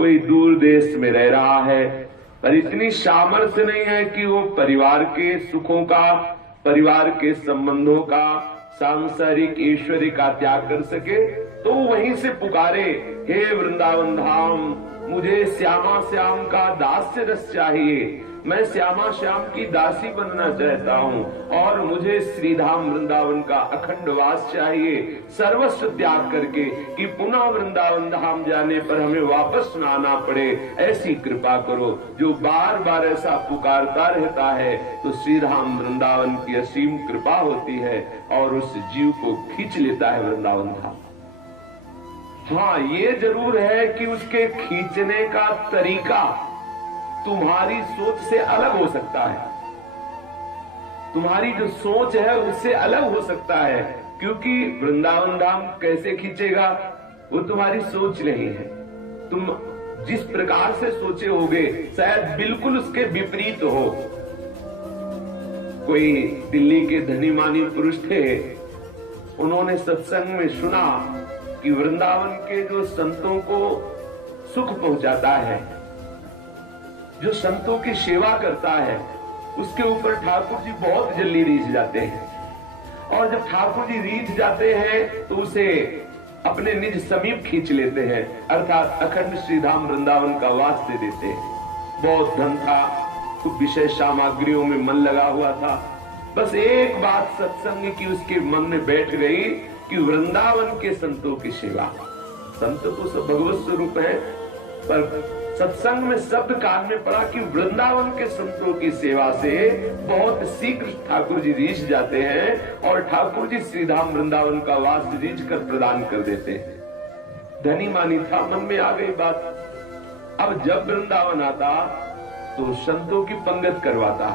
कोई दूर देश में रह रहा है पर इतनी सामर्थ्य नहीं है कि वो परिवार के सुखों का, परिवार के संबंधों का, सांसारिक ईश्वरी का त्याग कर सके, तो वहीं से पुकारे, हे वृंदावन धाम, मुझे श्यामा श्याम का दास्य रस चाहिए, मैं श्यामा श्याम की दासी बनना चाहता हूँ और मुझे श्रीधाम वृंदावन का अखंड वास चाहिए, सर्वस्व त्याग करके, कि पुनः वृंदावन धाम जाने पर हमें वापस न आना पड़े, ऐसी कृपा करो। जो बार बार ऐसा पुकारता रहता है तो श्रीधाम वृंदावन की असीम कृपा होती है और उस जीव को खींच लेता है वृंदावन धाम। हाँ, ये जरूर है कि उसके खींचने का तरीका तुम्हारी सोच से अलग हो सकता है, तुम्हारी जो सोच है उससे अलग हो सकता है, क्योंकि वृंदावन धाम कैसे खींचेगा वो तुम्हारी सोच नहीं है। तुम जिस प्रकार से सोचे होगे शायद बिल्कुल उसके विपरीत हो। कोई दिल्ली के धनी मानी पुरुष थे, उन्होंने सत्संग में सुना कि वृंदावन के जो संतों को सुख पहुंचाता है, जो संतों की सेवा करता है, उसके ऊपर ठाकुर जी बहुत जल्दी रीझ जाते हैं। और जब ठाकुर जी रीझ जाते हैं तो उसे अपने निज समीप खींच लेते हैं, अर्थात अखंड श्रीधाम वृंदावन का वास दे देते हैं। बहुत धन था, कुछ विषय सामग्रियों में मन लगा हुआ था, बस एक बात सत्संग की उसके मन में बैठ गई कि वृंदावन के संतों की सेवा। संत तो सब भगवत स्वरूप है, पर सत्संग में शब्द कान में पड़ा कि वृंदावन के संतों की सेवा से बहुत शीघ्र ठाकुर जी रीझ जाते हैं और ठाकुर जी श्रीधाम वृंदावन का वास रीझ कर प्रदान कर देते हैं। धनी मानी था, मन में आ गई बात। अब जब वृंदावन आता तो संतों की पंगत करवाता।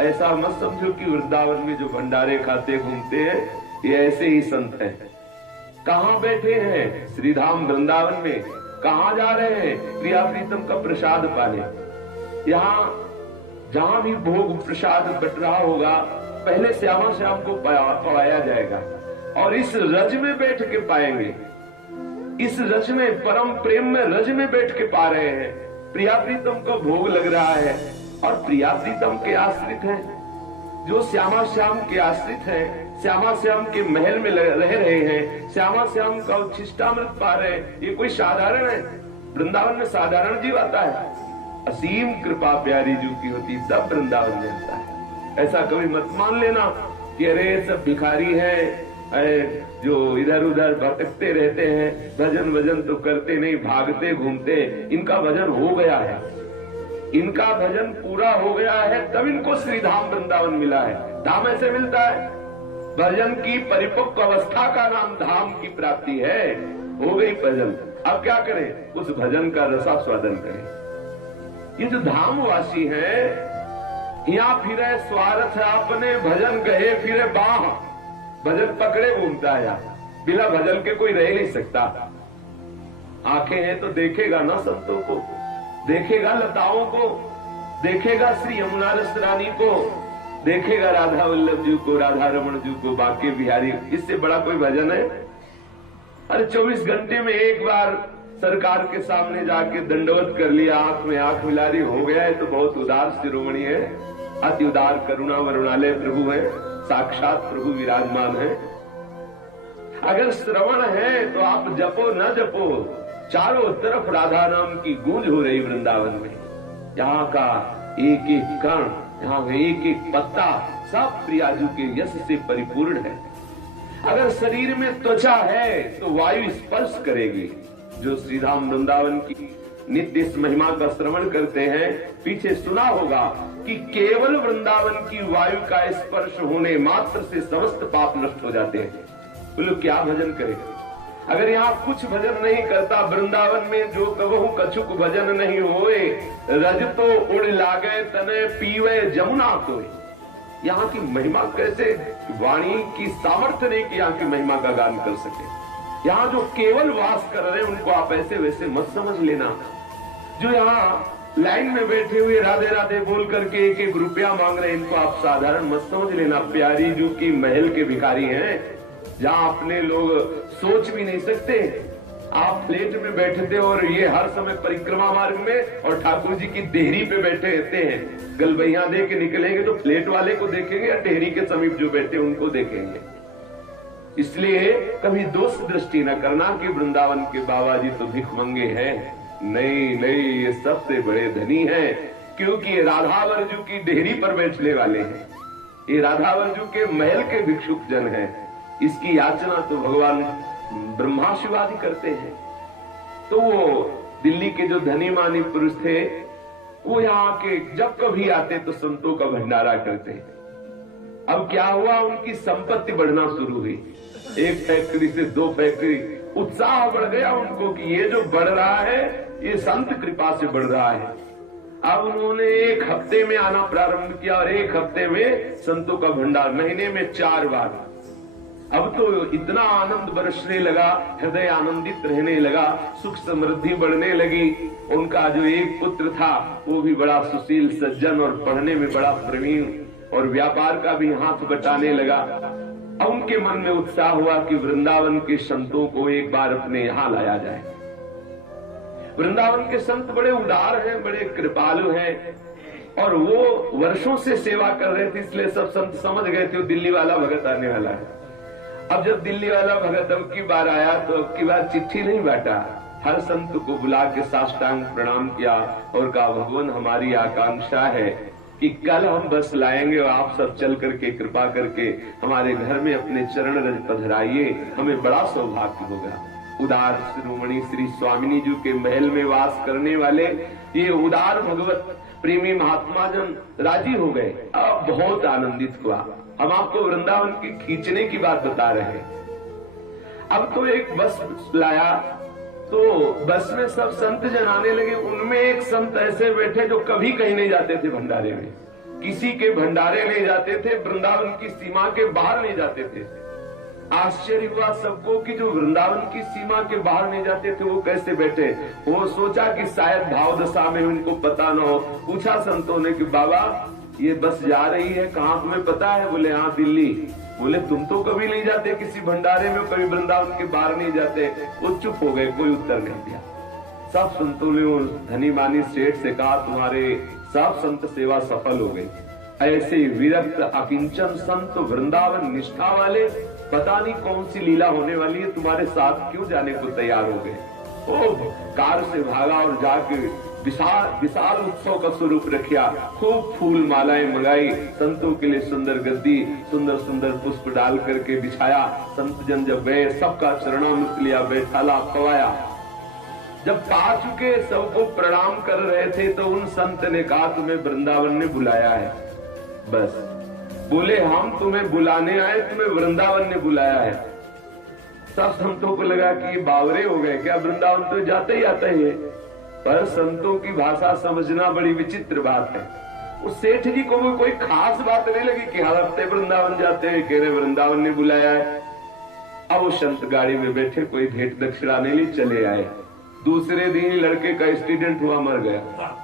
ऐसा मत समझो कि वृंदावन में जो भंडारे खाते घूमते हैं ये ऐसे ही संत हैं। कहाँ बैठे हैं? श्रीधाम वृंदावन में। कहाँ जा रहे हैं? प्रिया प्रीतम का प्रसाद पाने। यहाँ जहाँ भी भोग प्रसाद बट रहा होगा, पहले श्यामा श्याम को पवाया जाएगा और इस रज में बैठ के पाएंगे। इस रज में, परम प्रेम में, रज में बैठ के पा रहे हैं। प्रिया प्रीतम का भोग लग रहा है और प्रिया प्रीतम के आश्रित हैं, जो श्यामा श्याम के आश्रित हैं, श्यामा श्याम के महल में रह रहे हैं, श्यामा श्याम का उच्छिष्टामृत पा रहे हैं। ये कोई साधारण है? वृंदावन में साधारण जीव आता है? असीम कृपा प्यारी जीव की होती तब वृंदावन में आता है। ऐसा कभी मत मान लेना कि अरे सब भिखारी हैं जो इधर उधर भटकते रहते हैं, भजन भजन तो करते नहीं, भागते घूमते, इनका भजन हो गया है, इनका भजन पूरा हो गया है, तब इनको श्रीधाम वृंदावन मिला है। धाम ऐसे मिलता है, भजन की परिपक्व अवस्था का नाम धाम की प्राप्ति है। हो गई भजन, अब क्या करें? उस भजन का रसास्वादन करें। ये जो धामवासी है, यहाँ फिरे स्वार्थ अपने, भजन गए फिरे बाह, भजन पकड़े घूमता है यहाँ, बिना भजन के कोई रह नहीं सकता। आंखें हैं तो देखेगा ना संतों को, देखेगा लताओं को, देखेगा श्री यमुना रस रानी को, देखेगा राधा वल्लभ जी को, राधा रमण जी को, बांके बिहारी। इससे बड़ा कोई भजन है? अरे 24 घंटे में एक बार सरकार के सामने जाके दंडवत कर लिया, आंख में आंख मिला रही, हो गया है तो बहुत उदार शिरोमणि है, अति उदार करुणा वरुणालय प्रभु है, साक्षात प्रभु विराजमान है। अगर श्रवण है तो आप जपो न जपो, चारों तरफ राधा नाम की गूंज हो रही वृंदावन में। यहाँ का एक एक कण, यहाँ का एक एक पत्ता सब प्रियाजू के यश से परिपूर्ण है। अगर शरीर में त्वचा है तो वायु स्पर्श करेगी। जो श्रीधाम वृंदावन की नित्य इस महिमा का श्रवण करते हैं, पीछे सुना होगा कि केवल वृंदावन की वायु का स्पर्श होने मात्र से समस्त पाप नष्ट हो जाते हैं। बोलो क्या भजन करेगा? अगर यहाँ कुछ भजन नहीं करता, वृंदावन में जो कबहू कछुक भजन नहीं होए, रज तो उड़ लागे तने पीवे जमुना कोई। यहाँ की महिमा कैसे, वाणी की सामर्थ्य नहीं कि यहाँ की महिमा का गान कर सके। यहाँ जो केवल वास कर रहे हैं उनको आप ऐसे वैसे मत समझ लेना। जो यहाँ लाइन में बैठे हुए राधे राधे बोल करके एक एक रुपया मांग रहे हैं, इनको आप साधारण मत समझ लेना। प्यारी जी की महल के भिखारी हैं, जहाँ अपने लोग सोच भी नहीं सकते। आप फ्लैट में बैठे थे और ये हर समय परिक्रमा मार्ग में और ठाकुर जी की देहरी पे बैठे रहते हैं। गलबैया दे के निकलेंगे तो फ्लैट वाले को देखेंगे या देहरी के समीप जो बैठे उनको देखेंगे। इसलिए कभी दोष दृष्टि न करना कि वृंदावन के बाबा जी तो भिख मंगे हैं। नहीं नहीं, ये सबसे बड़े धनी हैं, क्योंकि ये राधा वर्जू की देहरी पर बैठने वाले हैं। ये राधा वर्जू के महल के भिक्षुक जन हैं। इसकी याचना तो भगवान ब्रह्मा शिव आदि करते हैं। तो वो दिल्ली के जो धनी मानी पुरुष थे, वो यहाँ के जब कभी आते तो संतों का भंडारा करते। अब क्या हुआ, उनकी संपत्ति बढ़ना शुरू हुई। एक फैक्ट्री से 2 फैक्ट्री, उत्साह बढ़ गया उनको कि ये जो बढ़ रहा है ये संत कृपा से बढ़ रहा है। अब उन्होंने 1 हफ्ते में आना प्रारंभ किया और 1 हफ्ते में संतों का भंडार, महीने में 4 बार। अब तो इतना आनंद बरसने लगा, हृदय आनंदित रहने लगा, सुख समृद्धि बढ़ने लगी। उनका जो एक पुत्र था वो भी बड़ा सुशील सज्जन और पढ़ने में बड़ा प्रवीण और व्यापार का भी हाथ बटाने लगा। अब उनके मन में उत्साह हुआ कि वृंदावन के संतों को एक बार अपने यहाँ लाया जाए। वृंदावन के संत बड़े उदार हैं, बड़े कृपालु हैं और वो वर्षों से सेवा कर रहे थे, इसलिए सब संत समझ गए थे वो दिल्ली वाला भगत आने वाला है। अब जब दिल्ली वाला भगत अब की बार आया तो अब की बार चिट्ठी नहीं बांटा, हर संत को बुला के साष्टांग प्रणाम किया और कहा, भगवान हमारी आकांक्षा है कि कल हम बस लाएंगे और आप सब चल करके कृपा करके हमारे घर में अपने चरण रज पधराइए, हमें बड़ा सौभाग्य होगा। उदार शिरोमणि श्री स्वामिनी जी के महल में वास करने वाले ये उदार भगवत प्रेमी महात्मा जन राजी हो गए। अब बहुत आनंदित हुआ। हम आपको वृंदावन की खींचने की बात बता रहे हैं। अब तो एक बस लाया तो बस में सब संत जन आने लगे। उनमें एक संत ऐसे बैठे जो कभी कहीं नहीं जाते थे भंडारे में, किसी के भंडारे नहीं जाते थे, वृंदावन की सीमा के बाहर नहीं जाते थे। आश्चर्य हुआ सबको कि जो वृंदावन की सीमा के बाहर नहीं जाते थे वो कैसे बैठे। वो सोचा कि शायद भाव दशा में उनको पता न हो। पूछा संतों ने कि बाबा ये बस जा रही है, कहाँ तुम्हें पता है? बोले हाँ दिल्ली। बोले तुम तो कभी नहीं जाते किसी भंडारे में, कभी वृंदावन के बाहर नहीं जाते। वो चुप हो गए, कोई उत्तर नहीं दिया। सब संतों ने धनी मानी सेठ से कहा तुम्हारे सब संत सेवा सफल हो गई। ऐसे विरक्त अकिंचन संत वृंदावन निष्ठा वाले पता नहीं कौन सी लीला होने वाली है, तुम्हारे साथ क्यों जाने को तैयार हो गए। ओ कार से भागा और जाके विशाल उत्सव का स्वरूप रखा। खूब फूल मालाएं मंगाई, संतों के लिए सुंदर गद्दी, सुंदर सुंदर पुष्प डाल करके बिछाया। संत जन जब गए सबका चरणामृत लिया, बैठाला पवाया। जब पा चुके सबको प्रणाम कर रहे थे तो उन संत ने कहा तुम्हें वृंदावन ने बुलाया है। बस बोले हम तुम्हें बुलाने आए, तुम्हें वृंदावन ने बुलाया है। सब संतों को लगा कि ये बावरे हो गए क्या, वृंदावन तो जाते ही आता ही है। पर संतों की भाषा समझना बड़ी विचित्र बात है। उस सेठ जी को कोई खास बात नहीं लगी कि हर हफ्ते वृंदावन जाते हैं, कह रहे वृंदावन ने बुलाया है। अब वो संत गाड़ी में बैठे, कोई भेंट दक्षिणा नहीं ली, चले आए। दूसरे दिन लड़के का एक्सीडेंट हुआ, मर गया।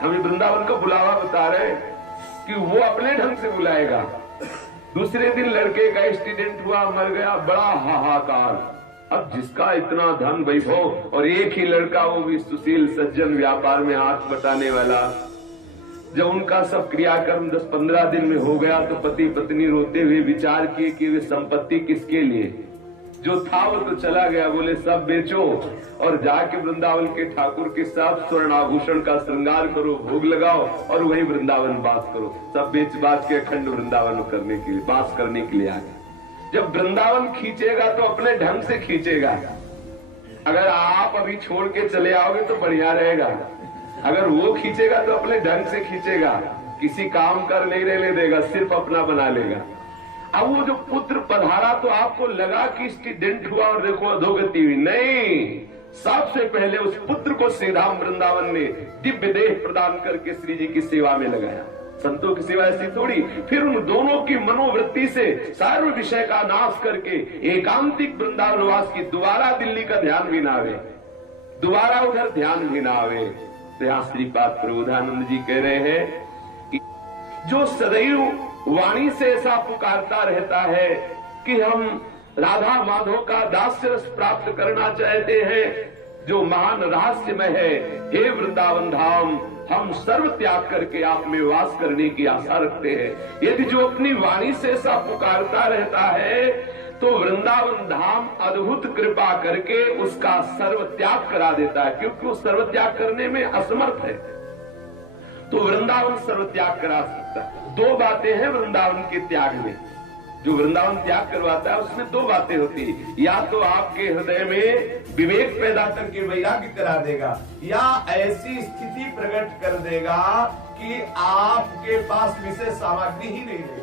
हमें वृंदावन का बुलावा बता रहे कि वो अपने ढंग से बुलाएगा। दूसरे दिन लड़के का एक्सीडेंट हुआ, मर गया, बड़ा हाहाकार। अब जिसका इतना धन वैभव और एक ही लड़का, वो भी सुशील सज्जन व्यापार में हाथ बटाने वाला। जब उनका सब क्रियाक्रम 10-15 दिन में हो गया तो पति पत्नी रोते हुए विचार किए कि वे संपत्ति किसके लिए, जो था वो तो चला गया। बोले सब बेचो और जाके वृंदावन के ठाकुर के साथ स्वर्ण आभूषण का श्रृंगार करो, भोग लगाओ और वही वृंदावन बास करो। सब बेच बाच के अखंड वृंदावन करने के लिए, बास करने के लिए आ गए। जब वृंदावन खींचेगा तो अपने ढंग से खींचेगा। अगर आप अभी छोड़ के चले आओगे तो बढ़िया रहेगा, अगर वो खींचेगा तो अपने ढंग से खींचेगा, किसी काम कर नहीं रहने देगा, सिर्फ अपना बना लेगा। अब वो जो पुत्र पधारा तो आपको लगा कि एक्सीडेंट हुआ और देखो अधोगति हुई, नहीं, सबसे पहले उस पुत्र को श्रीधाम वृंदावन ने दिव्य देह प्रदान करके श्री जी की सेवा में लगाया। संतों की सेवा ऐसी थोड़ी। फिर उन दोनों की मनोवृत्ति से सर्व विषय का नाश करके एकांतिक वृंदावनवास की दोबारा दिल्ली का ध्यान भी ना आवे, दोबारा उधर ध्यान भी ना आवे। तो यहाँ श्रीपाद प्रबोधानंद जी कह रहे हैं कि जो सदैव वाणी से ऐसा पुकारता रहता है कि हम राधा माधव का दास्य रस प्राप्त करना चाहते हैं, जो महान रहस्यमय है, हे वृंदावन धाम, हम सर्व त्याग करके आप में वास करने की आशा रखते हैं। यदि जो अपनी वाणी से ऐसा पुकारता रहता है तो वृंदावन धाम अद्भुत कृपा करके उसका सर्व त्याग करा देता है, क्योंकि वो सर्व त्याग करने में असमर्थ है। तो वृंदावन सर्व त्याग करा सकता है। दो बातें हैं वृंदावन के त्याग में, जो वृंदावन त्याग करवाता है उसमें दो बातें होती है, या तो आपके हृदय में विवेक पैदा करके वैराग्य करा देगा, या ऐसी स्थिति प्रकट कर देगा कि आपके पास विषय सामग्री ही नहीं रहेगी।